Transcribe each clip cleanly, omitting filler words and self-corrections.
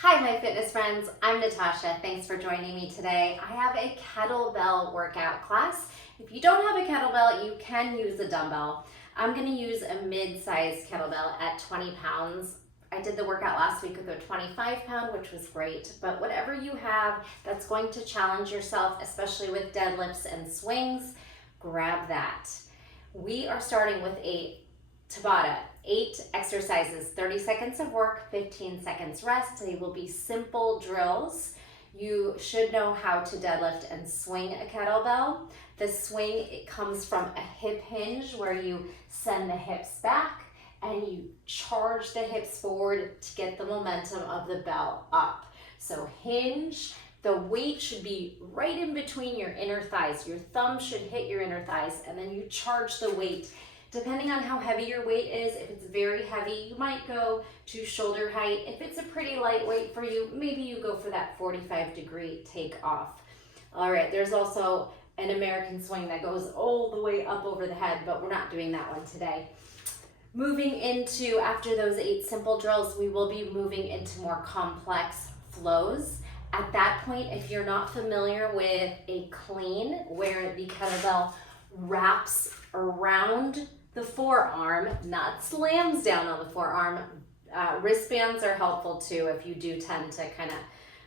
Hi, my fitness friends. I'm Natasha. Thanks for joining me today. I have a kettlebell workout class. If you don't have a kettlebell, you can use a dumbbell. I'm going to use a mid-sized kettlebell at 20 pounds. I did the workout last week with a 25-pound, which was great, but whatever you have that's going to challenge yourself, especially with deadlifts and swings, grab that. We are starting with a Tabata, 8 exercises, 30 seconds of work, 15 seconds rest. They will be simple drills. You should know how to deadlift and swing a kettlebell. The swing, it comes from a hip hinge where you send the hips back and you charge the hips forward to get the momentum of the bell up. So hinge, the weight should be right in between your inner thighs. Your thumb should hit your inner thighs, and then you charge the weight. Depending on how heavy your weight is, if it's very heavy, you might go to shoulder height. If it's a pretty lightweight for you, maybe you go for that 45-degree takeoff. All right, there's also an American swing that goes all the way up over the head, but we're not doing that one today. Moving into, after those 8 simple drills, we will be moving into more complex flows. At that point, if you're not familiar with a clean, where the kettlebell wraps around the forearm, not slams down on the forearm. Wristbands are helpful too if you do tend to kind of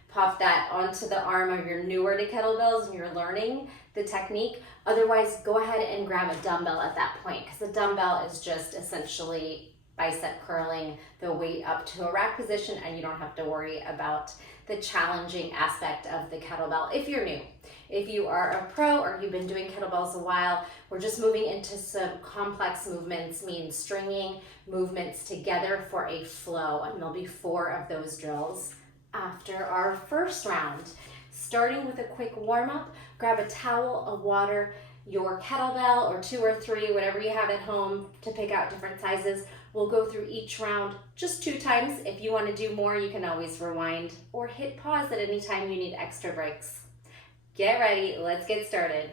pop that onto the arm or you're newer to kettlebells and you're learning the technique. Otherwise, go ahead and grab a dumbbell at that point, because the dumbbell is just essentially bicep curling the weight up to a rack position, and you don't have to worry about the challenging aspect of the kettlebell if you're new. If you are a pro or you've been doing kettlebells a while, we're just moving into some complex movements, means stringing movements together for a flow, and there'll be 4 of those drills after our first round. Starting with a quick warm-up, grab a towel, a water, your kettlebell, or 2 or 3, whatever you have at home to pick out different sizes. We'll go through each round just 2 times. If you want to do more, you can always rewind or hit pause at any time you need extra breaks. Get ready, let's get started.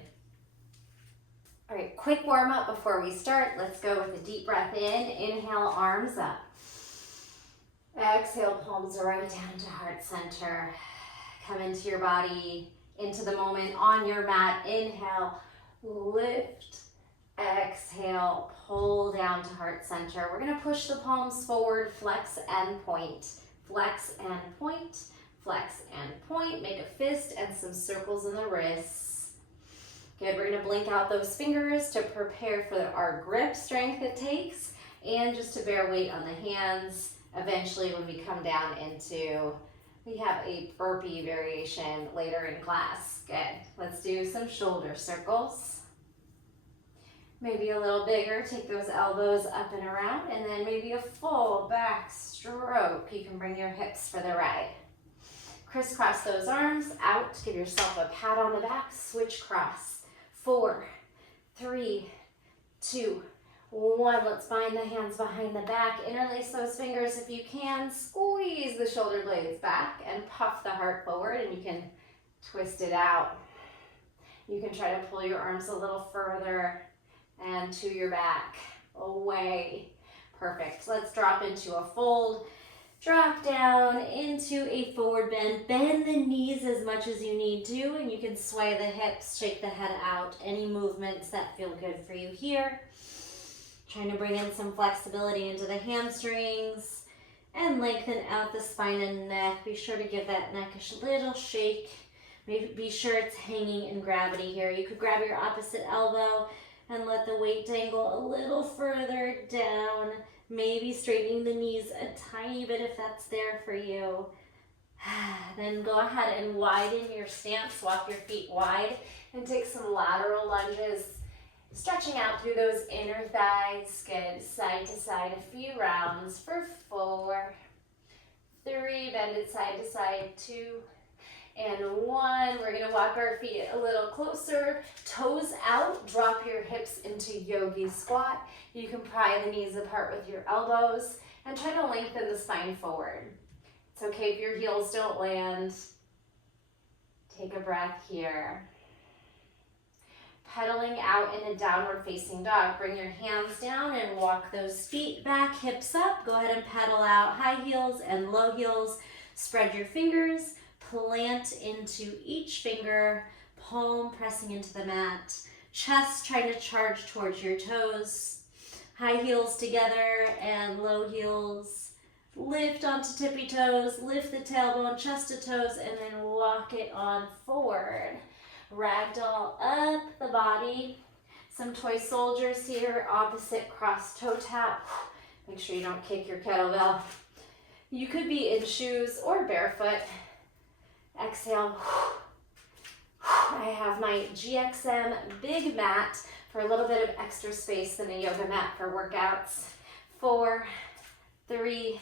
All right, quick warm up before we start. Let's go with a deep breath in. Inhale, arms up. Exhale, palms right down to heart center. Come into your body, into the moment on your mat. Inhale, lift. Exhale, pull down to heart center. We're gonna push the palms forward, flex and point. Flex and point, flex and point. Make a fist and some circles in the wrists. Good, we're gonna blink out those fingers to prepare for our grip strength it takes, and just to bear weight on the hands. Eventually when we come down into, we have a burpee variation later in class. Good, let's do some shoulder circles. Maybe a little bigger, take those elbows up and around, and then maybe a full back stroke. You can bring your hips for the ride. Crisscross those arms out, give yourself a pat on the back, switch cross. 4, 3, 2, 1. Let's bind the hands behind the back, interlace those fingers if you can, squeeze the shoulder blades back and puff the heart forward, and you can twist it out. You can try to pull your arms a little further and to your back, away. Perfect. Let's drop into a fold, drop down into a forward bend. Bend the knees as much as you need to, and you can sway the hips, shake the head out. Any movements that feel good for you here. Trying to bring in some flexibility into the hamstrings and lengthen out the spine and neck. Be sure to give that neck a little shake. Maybe be sure it's hanging in gravity here. You could grab your opposite elbow and let the weight dangle a little further down, maybe straightening the knees a tiny bit if that's there for you. Then go ahead and widen your stance, walk your feet wide, and take some lateral lunges, stretching out through those inner thighs. Good, side to side, a few rounds for 4, 3, bend it side to side, 2, and 1. We're gonna walk our feet a little closer, toes out, drop your hips into yogi squat. You can pry the knees apart with your elbows and try to lengthen the spine forward. It's okay if your heels don't land. Take a breath here. Pedaling out in a downward facing dog. Bring your hands down and walk those feet back, hips up. Go ahead and pedal out high heels and low heels. Spread your fingers, plant into each finger, palm pressing into the mat, chest trying to charge towards your toes, high heels together and low heels. Lift onto tippy toes, lift the tailbone, chest to toes, and then walk it on forward. Ragdoll up the body. Some toy soldiers here, opposite cross toe tap. Make sure you don't kick your kettlebell. You could be in shoes or barefoot. Exhale. I have my GXM big mat for a little bit of extra space than a yoga mat for workouts. 4, 3,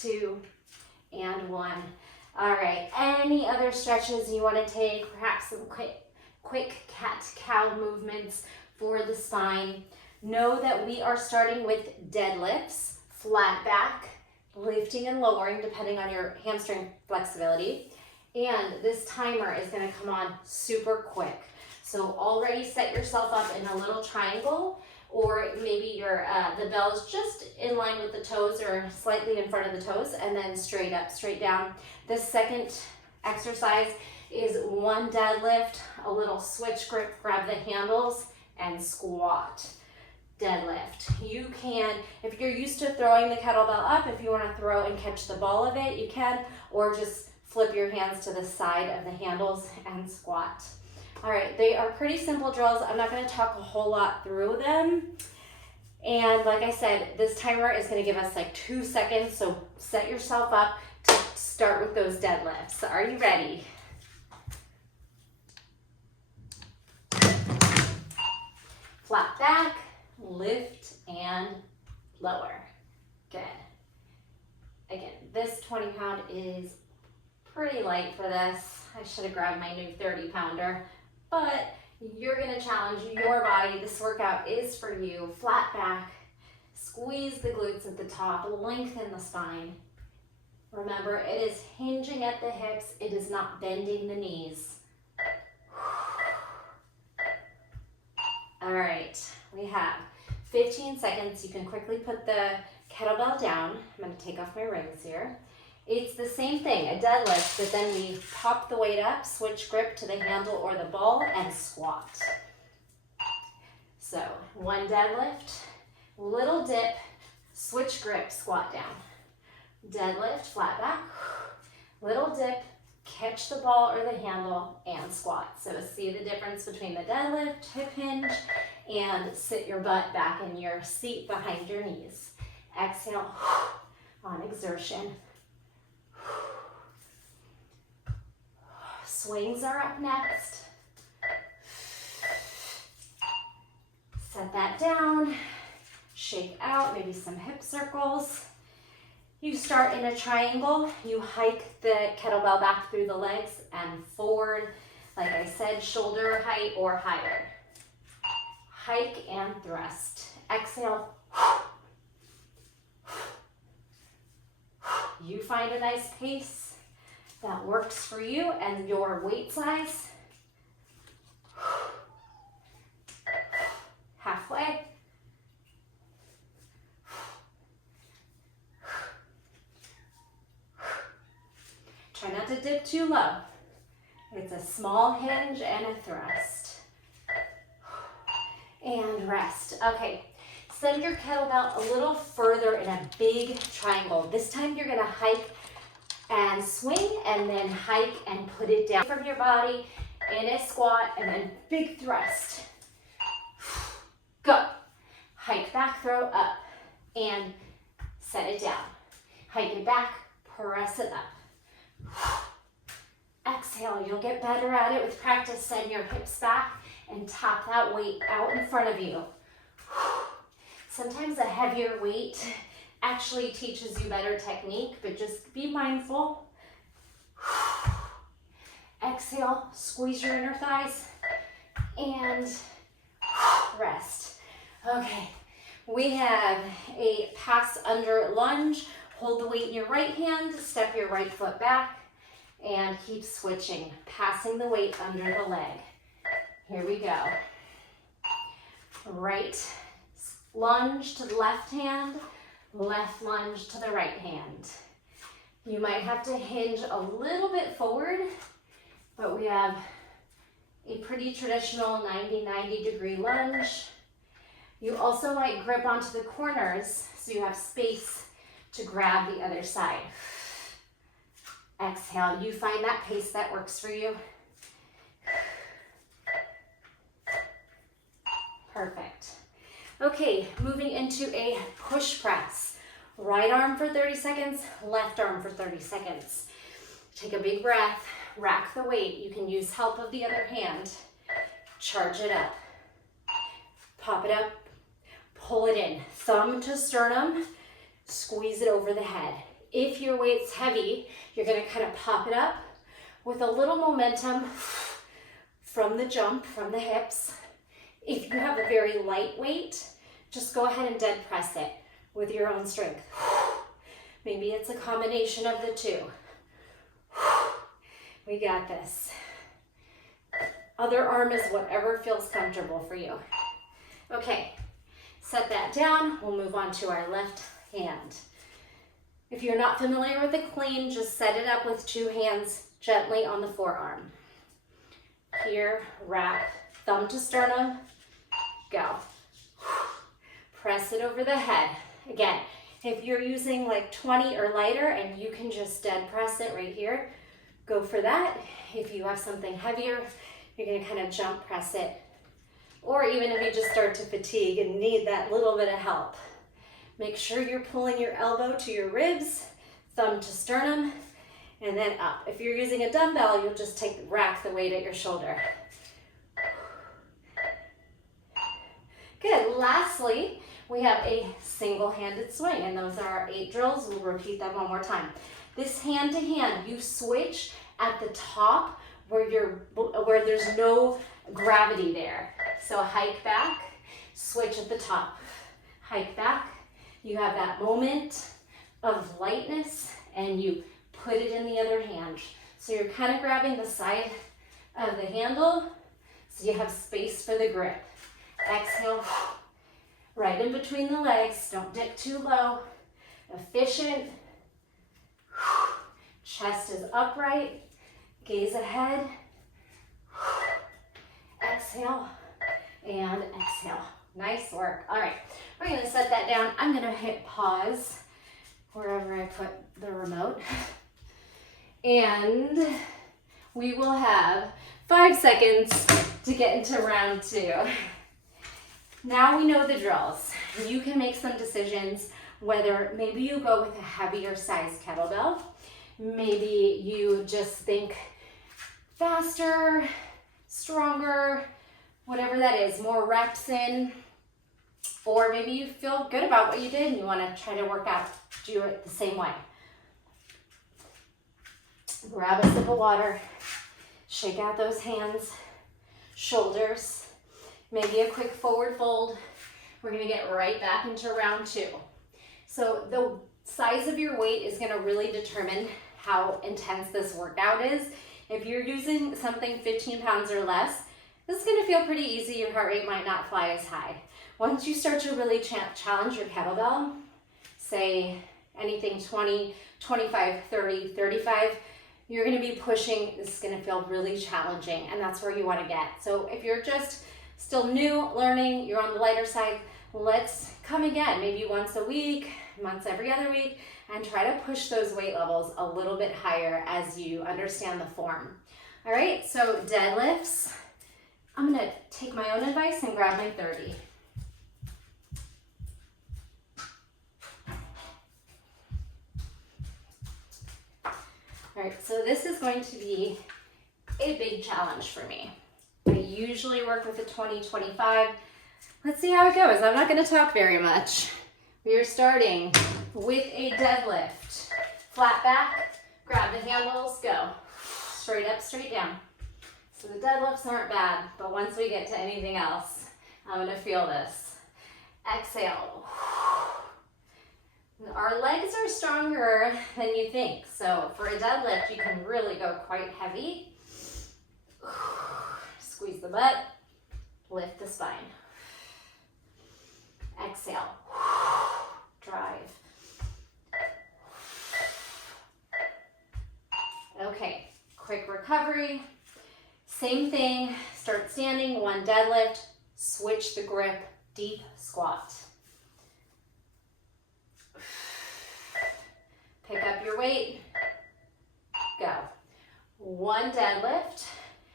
2, and 1. All right, any other stretches you want to take? Perhaps some quick cat-cow movements for the spine. Know that we are starting with deadlifts, flat back, lifting and lowering depending on your hamstring flexibility. And this timer is going to come on super quick. So already set yourself up in a little triangle, or maybe your the bell is just in line with the toes or slightly in front of the toes, and then straight up, straight down. The second exercise is 1 deadlift, a little switch grip, grab the handles, and squat. Deadlift. You can, if you're used to throwing the kettlebell up, if you want to throw and catch the ball of it, you can, or just flip your hands to the side of the handles and squat. All right, they are pretty simple drills. I'm not going to talk a whole lot through them. And like I said, this timer is going to give us like 2 seconds, so set yourself up to start with those deadlifts. Are you ready? Flat back, lift and lower. Good. Again, this 20-pound is pretty light for this. I should have grabbed my new 30-pounder, but you're gonna challenge your body. This workout is for you. Flat back, squeeze the glutes at the top, lengthen the spine. Remember, it is hinging at the hips. It is not bending the knees. All right, we have 15 seconds. You can quickly put the kettlebell down. I'm going to take off my rings here. It's the same thing, a deadlift, but then we pop the weight up, switch grip to the handle or the ball, and squat. So 1 deadlift, little dip, switch grip, squat down. Deadlift, flat back, little dip, catch the ball or the handle, and squat. So see the difference between the deadlift, hip hinge, and sit your butt back in your seat behind your knees. Exhale on exertion. Swings are up next. Set that down, shake out, maybe some hip circles. You start in a triangle, you hike the kettlebell back through the legs and forward, like I said, shoulder height or higher. Hike and thrust. Exhale. You find a nice pace that works for you and your weight size. Halfway. Try not to dip too low. It's a small hinge and a thrust. And rest. Okay, send your kettlebell a little further in a big triangle. This time you're gonna hike and swing, and then hike and put it down from your body in a squat, and then big thrust. Go. Hike back, throw up, and set it down. Hike it back, press it up. Exhale, you'll get better at it with practice. Send your hips back and tap that weight out in front of you. Sometimes a heavier weight actually teaches you better technique, but just be mindful. Exhale, squeeze your inner thighs, and rest. Okay, we have a pass under lunge. Hold the weight in your right hand, step your right foot back, and keep switching, passing the weight under the leg. Here we go. Right lunge to the left hand, left lunge to the right hand. You might have to hinge a little bit forward, but we have a pretty traditional 90 degree lunge. You also might grip onto the corners so you have space to grab the other side. Exhale, you find that pace that works for you. Perfect. Okay, moving into a push press. Right arm for 30 seconds, left arm for 30 seconds. Take a big breath, rack the weight. You can use help of the other hand. Charge it up. Pop it up, pull it in. Thumb to sternum, squeeze it over the head. If your weight's heavy, you're gonna kind of pop it up with a little momentum from the jump, from the hips. If you have a very light weight, just go ahead and dead press it with your own strength. Maybe it's a combination of the two. We got this. Other arm is whatever feels comfortable for you. Okay, set that down. We'll move on to our left hand. If you're not familiar with the clean, just set it up with two hands gently on the forearm. Here, wrap, thumb to sternum, go. Press it over the head. Again, if you're using like 20 or lighter and you can just dead press it right here, go for that. If you have something heavier, you're gonna kind of jump press it. Or even if you just start to fatigue and need that little bit of help. Make sure you're pulling your elbow to your ribs, thumb to sternum, and then up. If you're using a dumbbell, you'll just rack the weight at your shoulder. Good. Lastly, we have a single-handed swing, and those are our 8 drills. We'll repeat them one more time. This hand to hand, you switch at the top where there's no gravity there. So hike back, switch at the top, hike back. You have that moment of lightness, and you put it in the other hand. So you're kind of grabbing the side of the handle so you have space for the grip. Exhale, right in between the legs. Don't dip too low. Efficient. Chest is upright. Gaze ahead. Exhale and exhale. Nice work. All right, we're going to set that down. I'm going to hit pause wherever I put the remote. And we will have 5 seconds to get into round 2. Now we know the drills. You can make some decisions whether maybe you go with a heavier size kettlebell. Maybe you just think faster, stronger, whatever that is, more reps in. Or maybe you feel good about what you did and you want to try to do it the same way. Grab a sip of water, shake out those hands, shoulders, maybe a quick forward fold. We're going to get right back into round 2. So the size of your weight is going to really determine how intense this workout is. If you're using something 15 pounds or less, this is going to feel pretty easy. Your heart rate might not fly as high. Once you start to really challenge your kettlebell, say anything 20, 25, 30, 35, you're going to be pushing. This is going to feel really challenging, and that's where you want to get. So if you're just still new, learning, you're on the lighter side, let's come again, maybe once a week, once every other week, and try to push those weight levels a little bit higher as you understand the form. All right, so deadlifts. I'm going to take my own advice and grab my 30. All right, so this is going to be a big challenge for me. I usually work with a 20-25. Let's see how it goes. I'm not going to talk very much. We are starting with a deadlift. Flat back, grab the handles, go. Straight up, straight down. So the deadlifts aren't bad, but once we get to anything else, I'm going to feel this. Exhale. Our legs are stronger than you think. So for a deadlift, you can really go quite heavy. Squeeze the butt, lift the spine. Exhale, drive. quick recovery. Same thing, start standing, 1 deadlift, switch the grip, deep squat. Pick up your weight, go. 1 deadlift,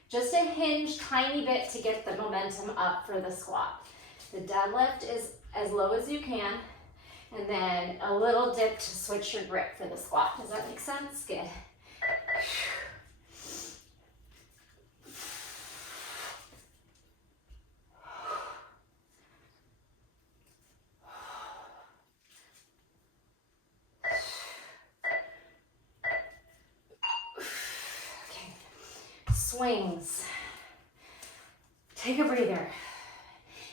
just a hinge, tiny bit to get the momentum up for the squat. The deadlift is as low as you can, and then a little dip to switch your grip for the squat. Does that make sense? Good. Okay. Swings. Take a breather.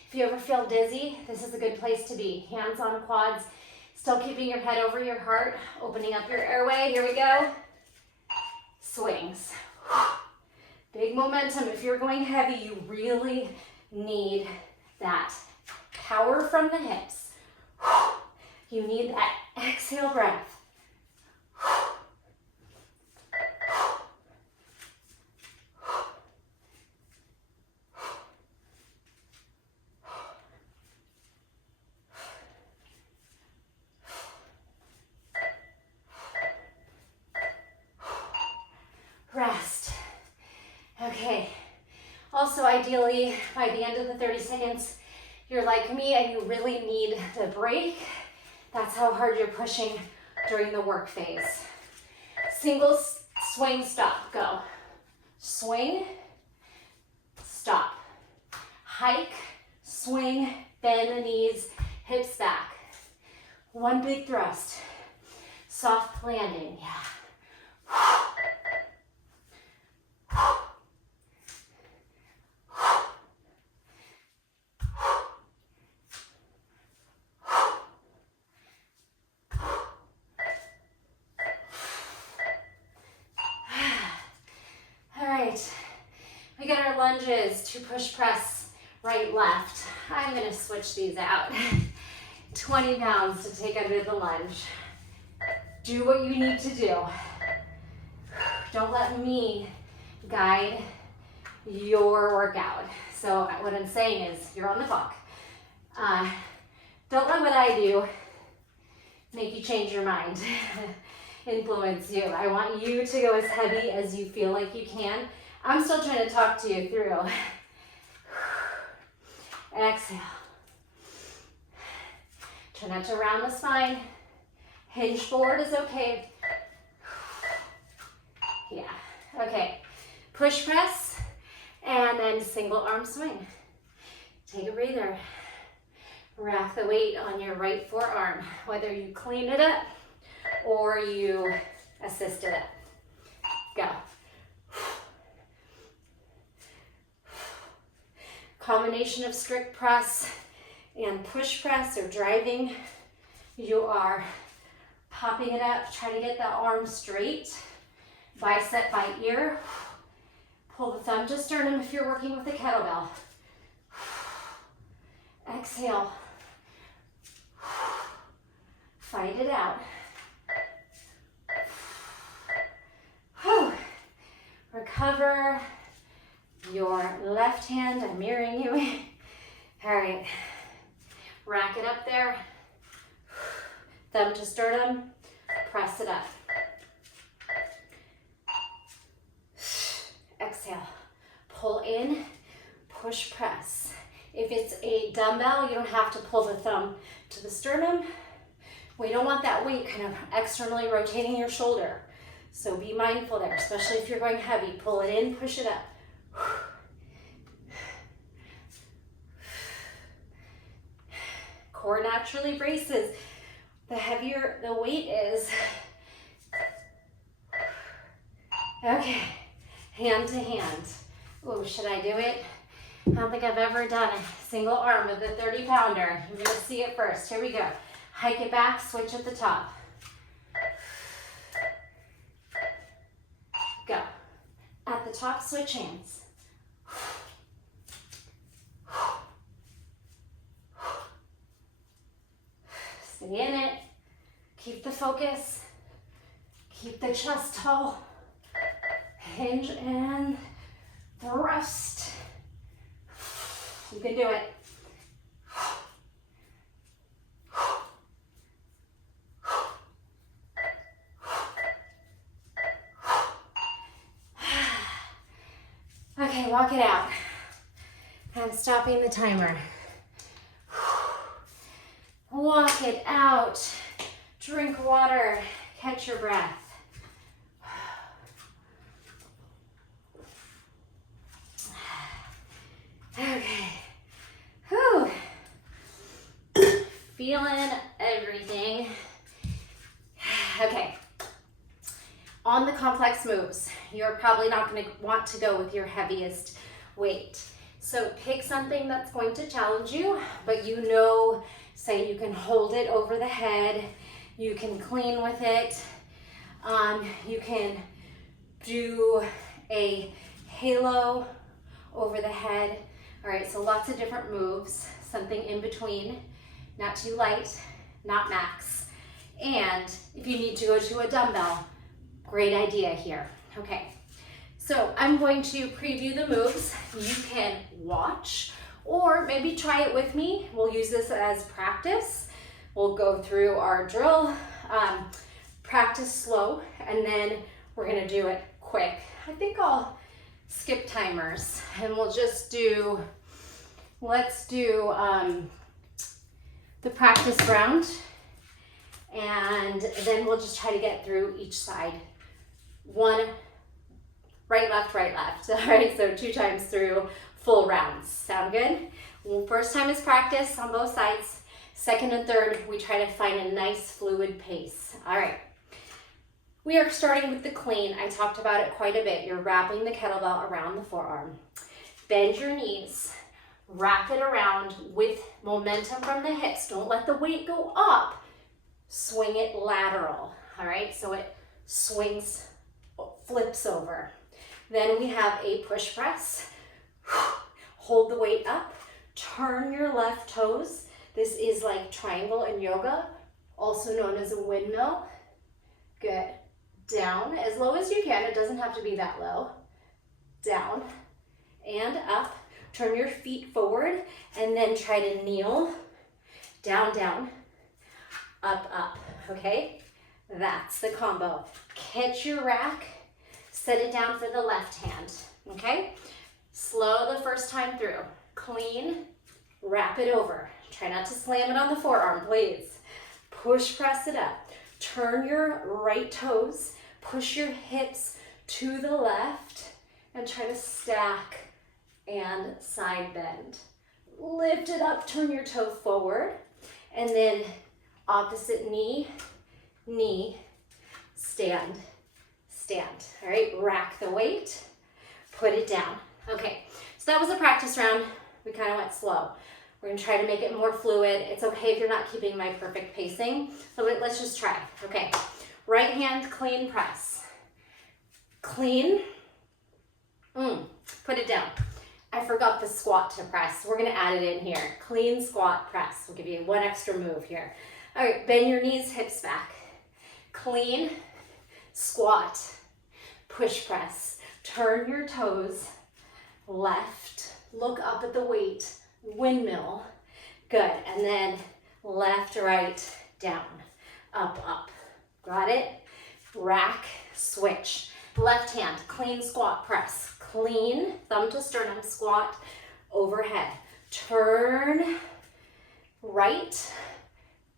If you ever feel dizzy, this is a good place to be. Hands on quads, still keeping your head over your heart, opening up your airway. Here we go. Swings. Big momentum. If you're going heavy, you really need that power from the hips. You need that exhale breath. Rest. Okay. Also, ideally, by the end of the 30 seconds, you're like me and you really need the break. That's how hard you're pushing during the work phase. Single swing, stop, go. Swing, stop. Hike, swing, bend the knees, hips back. 1 big thrust. Soft landing, yeah. We got our lunges to push press right left. I'm gonna switch these out. 20 pounds to take under the lunge. Do what you need to do. Don't let me guide your workout. So what I'm saying is, you're on the clock. Don't let what I do make you change your mind, influence you. I want you to go as heavy as you feel like you can. I'm still trying to talk to you through. Exhale. Try not to round the spine. Hinge forward is okay. Yeah, okay. Push press, and then single arm swing. Take a breather. Rack the weight on your right forearm, whether you clean it up or you assist it up. Go. Combination of strict press and push press or driving. You are popping it up. Try to get the arm straight. Bicep by ear. Pull the thumb to sternum if you're working with a kettlebell. Exhale. Fight it out. Whew. Recover. Your left hand, I'm mirroring you. All right, rack it up there. Thumb to sternum, press it up. Exhale, pull in, push press. If it's a dumbbell, you don't have to pull the thumb to the sternum. We don't want that weight kind of externally rotating your shoulder. So be mindful there, especially if you're going heavy. Pull it in, push it up. Core naturally braces. The heavier the weight is. Okay, hand to hand. Oh, should I do it? I don't think I've ever done a single arm with a 30-pounder. You're gonna see it first. Here we go. Hike it back, switch at the top. Go. At the top, switch hands. Stay in it. Keep the focus. Keep the chest tall. Hinge and thrust. You can do it. Okay, walk it out. I'm stopping the timer. Walk it out. Drink water. Catch your breath. Okay. Whew. Feeling everything. Okay. On the complex moves, you're probably not going to want to go with your heaviest weight. So pick something that's going to challenge you, but you know, say you can hold it over the head, you can clean with it, you can do a halo over the head. All right, so lots of different moves, something in between, not too light, not max. And if you need to go to a dumbbell, great idea here. Okay, so I'm going to preview the moves. You can watch or maybe try it with me. We'll use this as practice. We'll go through our drill, practice slow, and then we're gonna do it quick. I think I'll skip timers and we'll just do, let's do the practice round, and then we'll just try to get through each side. One, right, left, all right? So 2 times through full rounds. Sound good? Well, first time is practice on both sides. Second and third, we try to find a nice fluid pace. All right. We are starting with the clean. I talked about it quite a bit. You're wrapping the kettlebell around the forearm. Bend your knees, wrap it around with momentum from the hips. Don't let the weight go up. Swing it lateral, all right? So it swings, flips over. Then we have a push press. Hold the weight up, turn your left toes. This is like triangle in yoga, also known as a windmill. Good. Down, as low as you can. It doesn't have to be that low. Down and up. Turn your feet forward and then try to kneel. Down, down, up, up, okay? That's the combo. Catch your rack, set it down for the left hand, okay? Slow the first time through. Clean, wrap it over. Try not to slam it on the forearm, please. Push press it up. Turn your right toes, push your hips to the left, and try to stack and side bend. Lift it up, turn your toe forward, and then opposite knee, knee, stand, stand. All right, rack the weight, put it down. Okay, so that was a practice round. We kind of went slow. We're gonna try to make it more fluid. It's okay if you're not keeping my perfect pacing, so let's just try. Okay, right hand clean press. Clean, put it down. I forgot the squat to press. We're gonna add it in here. Clean squat press. We'll give you one extra move here. All right, bend your knees, hips back. Clean, squat, push press. Turn your toes, left, look up at the weight, windmill. Good, and then left, right, down, up, up. Got it? Rack, switch. Left hand, clean squat press. Clean, thumb to sternum, squat, overhead. Turn, right,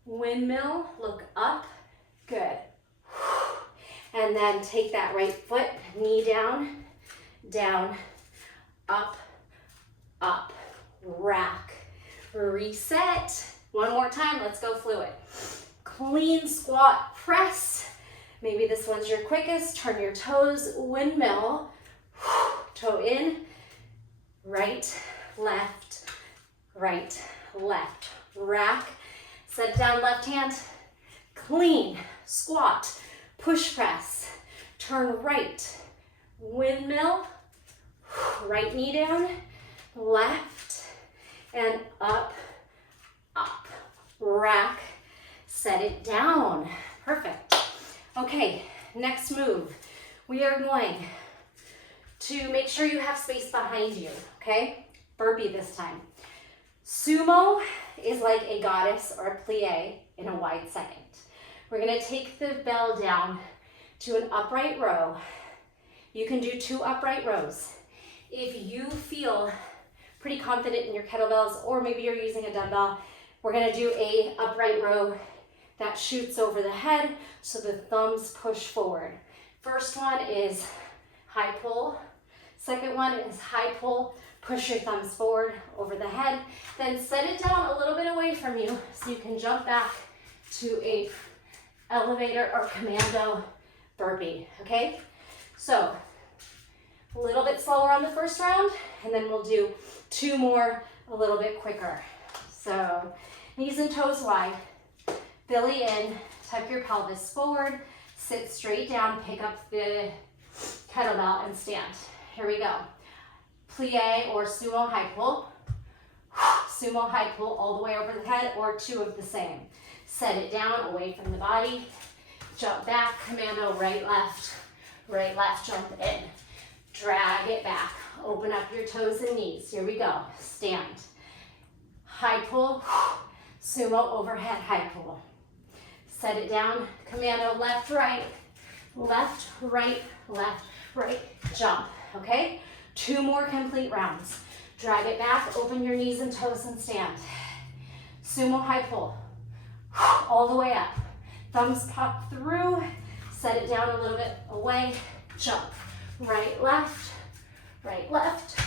windmill, look up, good. And then take that right foot, knee down, down, up, up, rack, reset. One more time, let's go fluid. Clean squat press. Maybe this one's your quickest. Turn your toes, windmill, toe in, right, left, rack, set it down, left hand, clean, squat, push press, turn right, windmill, right knee down, left, and up, up, rack, set it down. Perfect. Okay, next move. We are going to make sure you have space behind you, okay? Burpee this time. Sumo is like a goddess or a plie in a wide second. We're gonna take the bell down to an upright row. You can do 2 upright rows. If you feel pretty confident in your kettlebells, or maybe you're using a dumbbell, we're gonna do a upright row that shoots over the head so the thumbs push forward. First one is high pull. Second one is high pull. Push your thumbs forward over the head. Then set it down a little bit away from you so you can jump back to a elevator or commando burpee, okay? So a little bit slower on the first round, and then we'll do 2 more a little bit quicker. So knees and toes wide, belly in, tuck your pelvis forward, sit straight down, pick up the kettlebell and stand. Here we go. Plie or sumo high pull. Sumo high pull all the way over the head, or 2 of the same. Set it down away from the body. Jump back, commando, right, left, jump in. Drag it back. Open up your toes and knees. Here we go. Stand. High pull, sumo overhead high pull. Set it down, commando, left, right, jump, okay? 2 more complete rounds. Drag it back, open your knees and toes and stand. Sumo high pull, all the way up. Thumbs pop through, set it down a little bit away, jump. Right, left,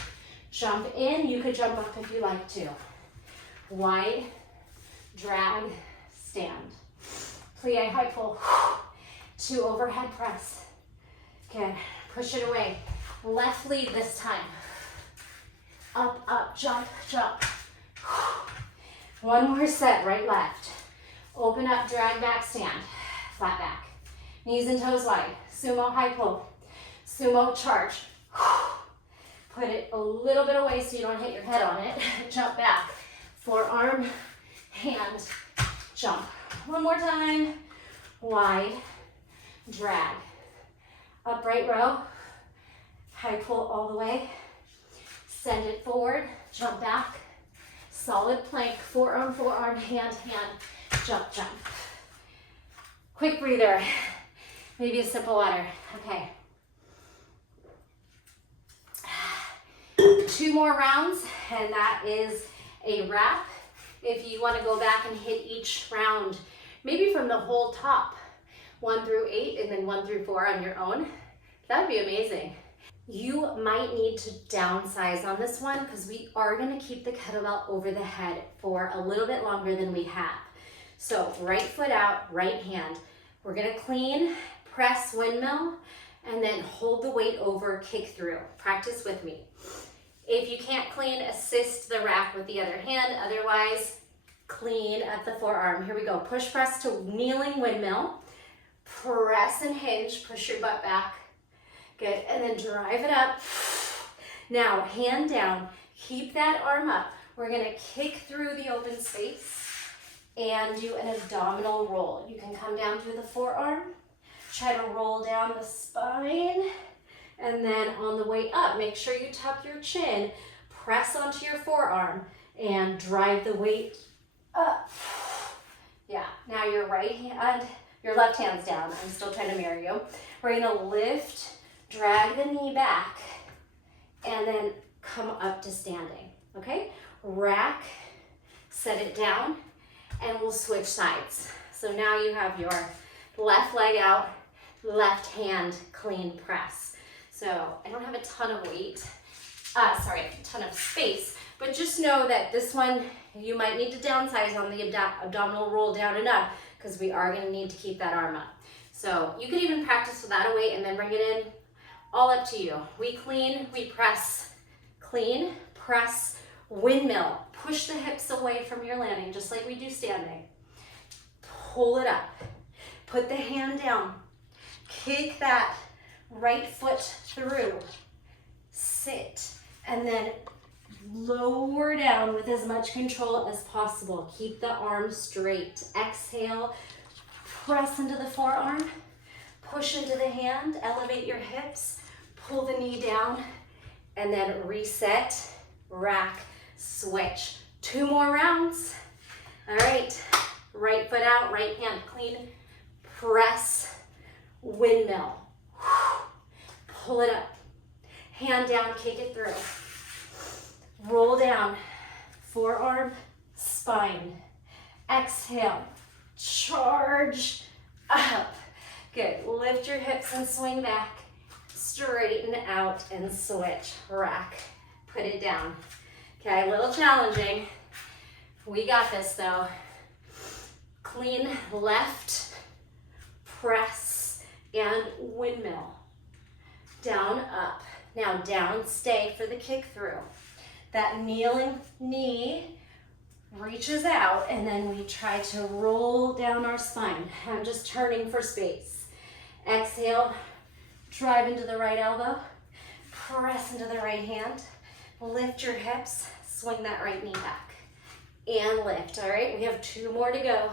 jump in. You could jump up if you like to. Wide, drag, stand. Plie, high pull, 2 overhead press. Good, push it away. Left lead this time. Up, jump. 1 more set, right, left. Open up, drag back, stand. Flat back. Knees and toes wide. Sumo high pull. Sumo charge. Put it a little bit away so you don't hit your head on it. Jump back. Forearm, hand, jump. 1 more time. Wide, drag. Upright row. High pull all the way. Send it forward, jump back. Solid plank, forearm, hand, jump. Quick breather. Maybe a sip of water. Okay. 2 more rounds, and that is a wrap. If you want to go back and hit each round, maybe from the whole top, 1 through 8, and then 1 through 4 on your own, that would be amazing. You might need to downsize on this one because we are going to keep the kettlebell over the head for a little bit longer than we have. So right foot out, right hand. We're going to clean, press, windmill, and then hold the weight over, kick through. Practice with me. If you can't clean, assist the rack with the other hand. Otherwise, clean at the forearm. Here we go. Push press to kneeling windmill. Press and hinge. Push your butt back. Good. And then drive it up. Now, hand down. Keep that arm up. We're going to kick through the open space and do an abdominal roll. You can come down through the forearm. Try to roll down the spine. And then on the way up, make sure you tuck your chin, press onto your forearm, and drive the weight up. Yeah, now your right hand, your left hand's down. I'm still trying to mirror you. We're gonna lift, drag the knee back, and then come up to standing, okay? Rack, set it down, and we'll switch sides. So now you have your left leg out, left hand clean press. So I don't have a ton of weight, a ton of space, but just know that this one, you might need to downsize on the abdominal roll down and up because we are gonna need to keep that arm up. So you could even practice without a weight and then bring it in, all up to you. We clean, we press, clean, press, windmill. Push the hips away from your landing, just like we do standing. Pull it up, put the hand down, kick that right foot through, sit, and then lower down with as much control as possible. Keep the arms straight. Exhale, press into the forearm, push into the hand, elevate your hips, pull the knee down, and then reset, rack, switch. 2 more rounds. All right, right foot out, right hand clean, press, windmill. Pull it up, hand down, kick it through. Roll down, forearm, spine. Exhale, charge up. Good, lift your hips and swing back. Straighten out and switch, rack, put it down. Okay, a little challenging. We got this though. Clean left, press, and windmill. Down, up. Now down, stay for the kick through. That kneeling knee reaches out, and then we try to roll down our spine. I'm just turning for space. Exhale, drive into the right elbow, press into the right hand, lift your hips, swing that right knee back, and lift. All right, we have 2 more to go.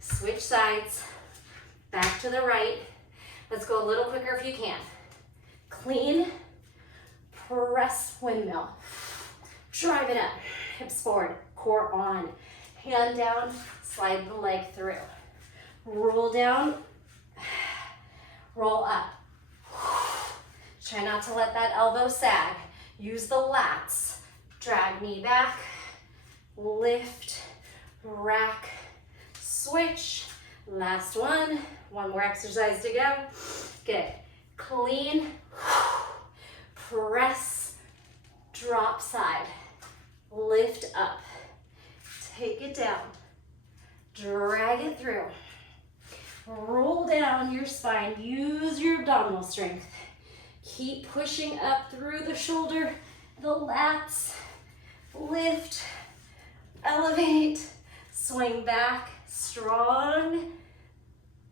Switch sides, back to the right. Let's go a little quicker if you can. Clean, press, windmill. Drive it up, hips forward, core on. Hand down, slide the leg through. Roll down, roll up. Try not to let that elbow sag. Use the lats. Drag knee back, lift, rack, switch. Last one. 1 more exercise to go. Good. Clean, press, drop side, lift up, take it down, drag it through, roll down your spine, use your abdominal strength. Keep pushing up through the shoulder, the lats, lift, elevate, swing back, strong,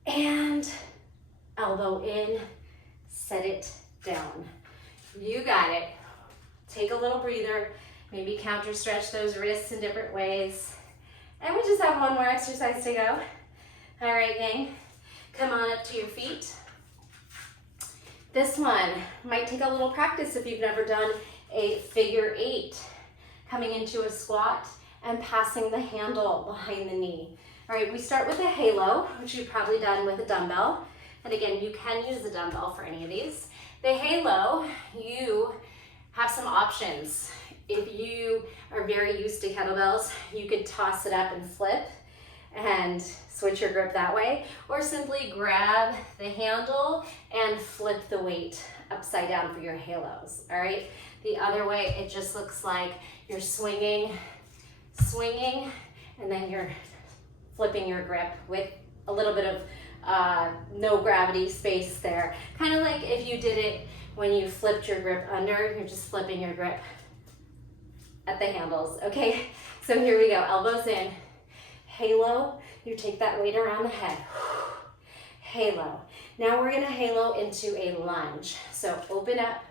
and elbow in, set it down. You got it. Take a little breather, maybe counter stretch those wrists in different ways. And we just have 1 more exercise to go. All right, gang, come on up to your feet. This one might take a little practice if you've never done a figure 8, coming into a squat and passing the handle behind the knee. All right, we start with a halo, which you've probably done with a dumbbell. And again, you can use a dumbbell for any of these. The halo, you have some options. If you are very used to kettlebells, you could toss it up and flip and switch your grip that way, or simply grab the handle and flip the weight upside down for your halos, all right? The other way, it just looks like you're swinging, and then you're flipping your grip with a little bit of no gravity space there. Kind of like if you did it when you flipped your grip under, you're just flipping your grip at the handles, okay? So here we go, elbows in. Halo, you take that weight around the head. Halo. Now we're gonna halo into a lunge. So open up,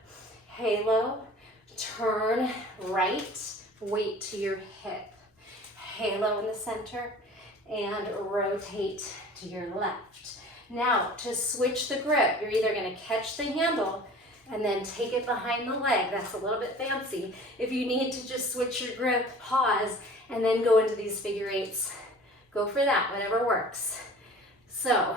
halo, turn right, weight to your hip. Halo in the center, and rotate to your left. Now, to switch the grip, you're either gonna catch the handle and then take it behind the leg. That's a little bit fancy. If you need to just switch your grip, pause, and then go into these figure 8s, go for that, whatever works. So,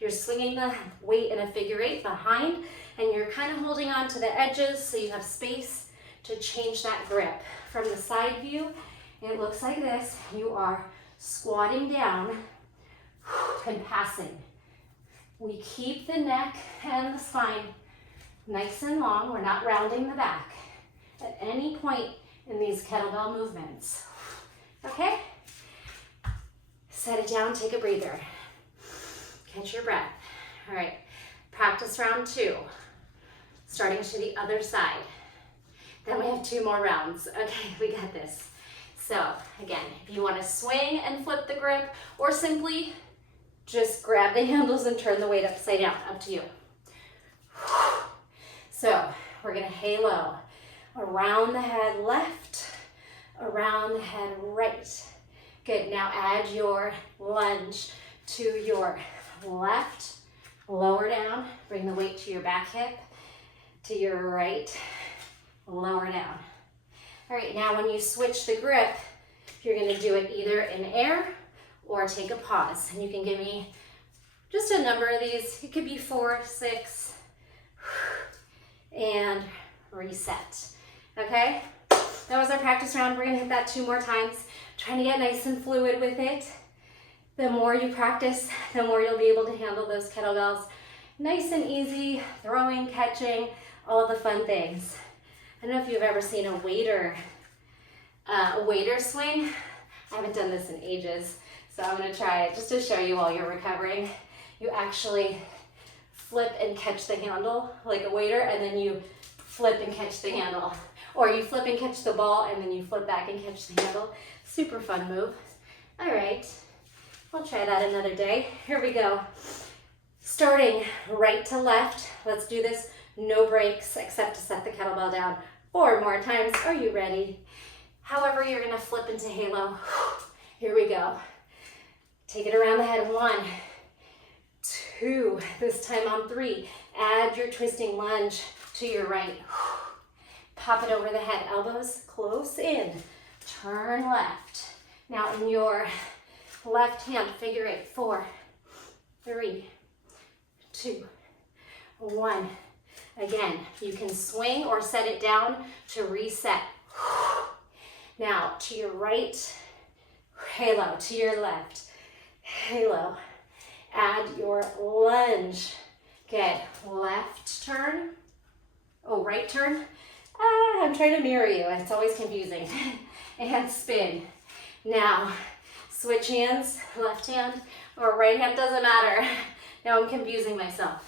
you're swinging the weight in a figure 8 behind, and you're kind of holding on to the edges so you have space to change that grip. From the side view, it looks like this. You are squatting down and passing. We keep the neck and the spine nice and long. We're not rounding the back at any point in these kettlebell movements. Okay? Set it down, take a breather. Catch your breath. All right, practice round 2. Starting to the other side. Then we have 2 more rounds. Okay, we got this. So again, if you want to swing and flip the grip, or simply just grab the handles and turn the weight upside down, up to you. So we're gonna halo around the head left, around the head right. Good, now add your lunge to your left, lower down, bring the weight to your back hip, to your right, lower down. All right, now when you switch the grip, you're gonna do it either in air or take a pause. And you can give me just a number of these. It could be 4, 6, and reset, okay? That was our practice round. We're gonna hit that 2 more times. Trying to get nice and fluid with it. The more you practice, the more you'll be able to handle those kettlebells. Nice and easy, throwing, catching, all the fun things. I don't know if you've ever seen a waiter swing. I haven't done this in ages, so I'm gonna try it just to show you while you're recovering. You actually flip and catch the handle like a waiter, and then you flip and catch the handle. Or you flip and catch the ball, and then you flip back and catch the handle. Super fun move. All right, we'll try that another day. Here we go. Starting right to left. Let's do this, no breaks, except to set the kettlebell down 4 more times. Are you ready? However, you're gonna flip into halo. Here we go. Take it around the head. 1, 2, this time on 3. Add your twisting lunge to your right. Pop it over the head, elbows close in. Turn left. Now in your left hand, figure 8. 4, 3, 2, 1. Again, you can swing or set it down to reset. Now to your right, halo, to your left, halo. Add your lunge. Good, left turn, oh, right turn. I'm trying to mirror you, it's always confusing. And spin. Now, switch hands, left hand or right hand, doesn't matter. Now I'm confusing myself.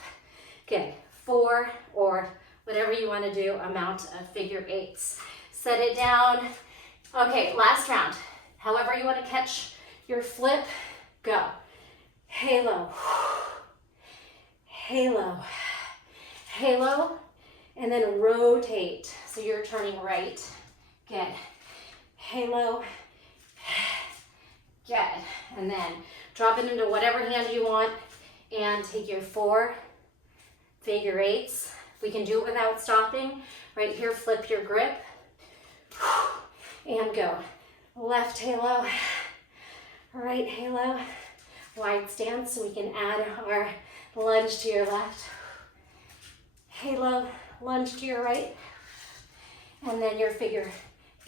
Okay, 4 or whatever you want to do, amount of figure 8s. Set it down. Okay, last round. However you want to catch your flip, go. Halo, halo, halo, and then rotate. So you're turning right. Good. Halo. Good. And then drop it into whatever hand you want and take your 4 figure 8s. We can do it without stopping. Right here, flip your grip and go. Left halo, right halo, wide stance so we can add our lunge to your left. Halo, lunge to your right, and then your figure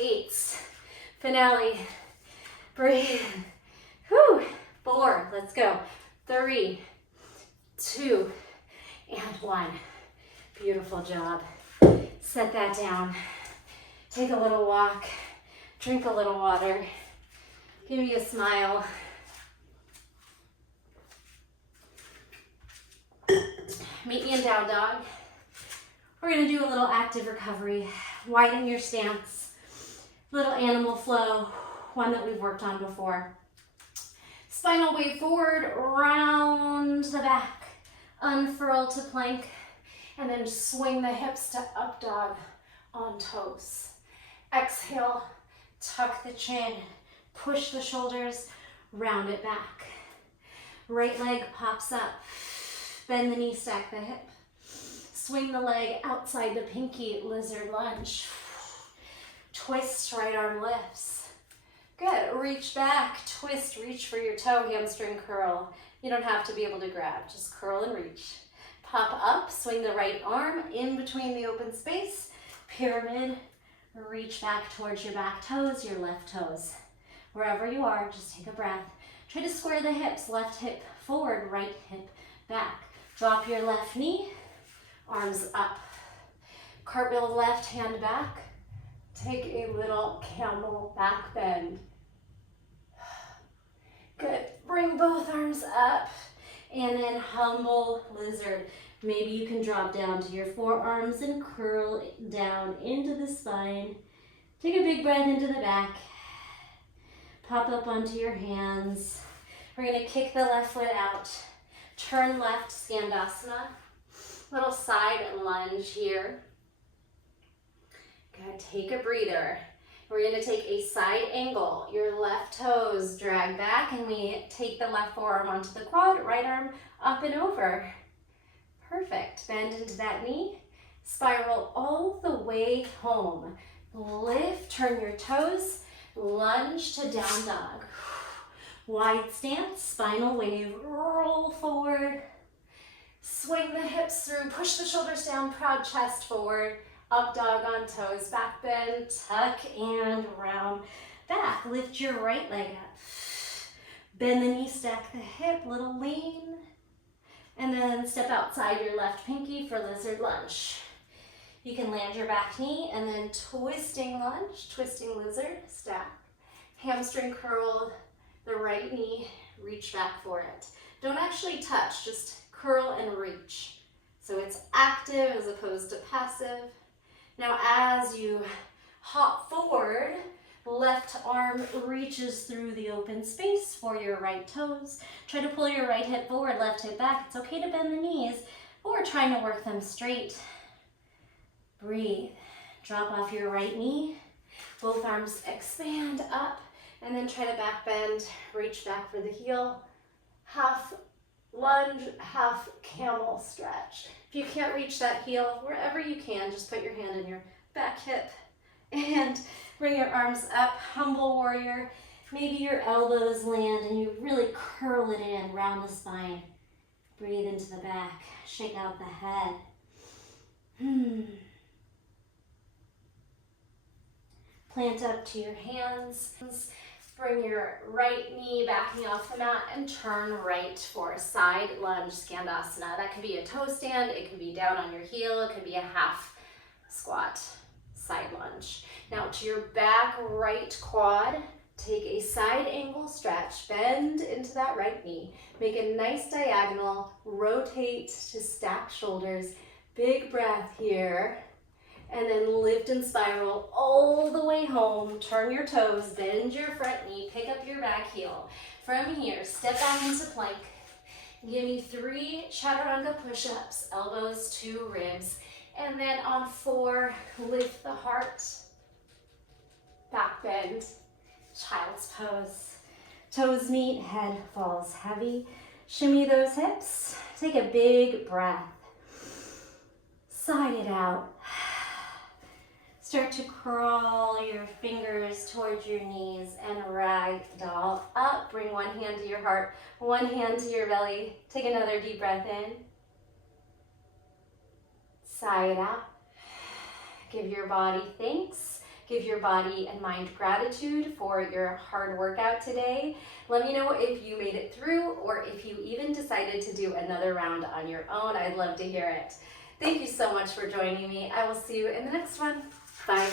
8s. Finale, breathe. Whew. 4, let's go. 3, 2, and 1. Beautiful job. Set that down. Take a little walk. Drink a little water. Give me a smile. Meet me in down dog. We're gonna do a little active recovery. Widen your stance. Little animal flow, one that we've worked on before. Spinal wave forward, round the back. Unfurl to plank, and then swing the hips to up dog on toes. Exhale, tuck the chin, push the shoulders, round it back. Right leg pops up, bend the knee, stack the hip. Swing the leg outside the pinky, lizard lunge. Twist, right arm lifts. Good, reach back, twist, reach for your toe, hamstring curl. You don't have to be able to grab, just curl and reach. Pop up, swing the right arm in between the open space. Pyramid, reach back towards your back toes, your left toes. Wherever you are, just take a breath. Try to square the hips, left hip forward, right hip back. Drop your left knee, arms up. Cartwheel left hand back. Take a little camel back bend. Good, bring both arms up and then humble lizard. Maybe you can drop down to your forearms and curl down into the spine. Take a big breath into the back. Pop up onto your hands. We're gonna kick the left foot out. Turn left, Skandasana. Little side lunge here. Good, take a breather. We're gonna take a side angle. Your left toes drag back and we take the left forearm onto the quad, right arm up and over. Perfect, bend into that knee Spiral all the way home. Lift, turn your toes, lunge to down dog. Wide stance, spinal wave, roll forward. Swing the hips through, push the shoulders down, proud chest forward. Up dog on toes, back bend, tuck and round back. Lift your right leg up. Bend the knee, stack the hip, little lean. And then step outside your left pinky for lizard lunge. You can land your back knee and then twisting lunge, twisting lizard, stack. Hamstring curl the right knee, reach back for it. Don't actually touch, just curl and reach. So it's active as opposed to passive. Now as you hop forward, left arm reaches through the open space for your right toes. Try to pull your right hip forward, left hip back. It's okay to bend the knees, but we're trying to work them straight. Breathe. Drop off your right knee. Both arms expand up, and then try to back bend. Reach back for the heel. Half lunge, half camel stretch. If you can't reach that heel, wherever you can, just put your hand in your back hip and bring your arms up, humble warrior. Maybe your elbows land and you really curl it in, round the spine. Breathe into the back, shake out the head. Plant up to your hands. Bring your right knee backing off the mat and turn right for a side lunge skandasana. That could be a toe stand, it could be down on your heel, it could be a half squat side lunge. Now to your back right quad, take a side angle stretch, bend into that right knee, make a nice diagonal, rotate to stack shoulders, big breath here. And then lift and spiral all the way home. Turn your toes, bend your front knee, pick up your back heel. From here, step back into plank. Give me 3 chaturanga push-ups, elbows to ribs. And then on 4, lift the heart. Back bend, child's pose. Toes meet, head falls heavy. Shimmy those hips. Take a big breath. Sigh it out. Start to crawl your fingers towards your knees and ragdoll up. Bring one hand to your heart, one hand to your belly. Take another deep breath in. Sigh it out. Give your body thanks. Give your body and mind gratitude for your hard workout today. Let me know if you made it through or if you even decided to do another round on your own. I'd love to hear it. Thank you so much for joining me. I will see you in the next one. Bye.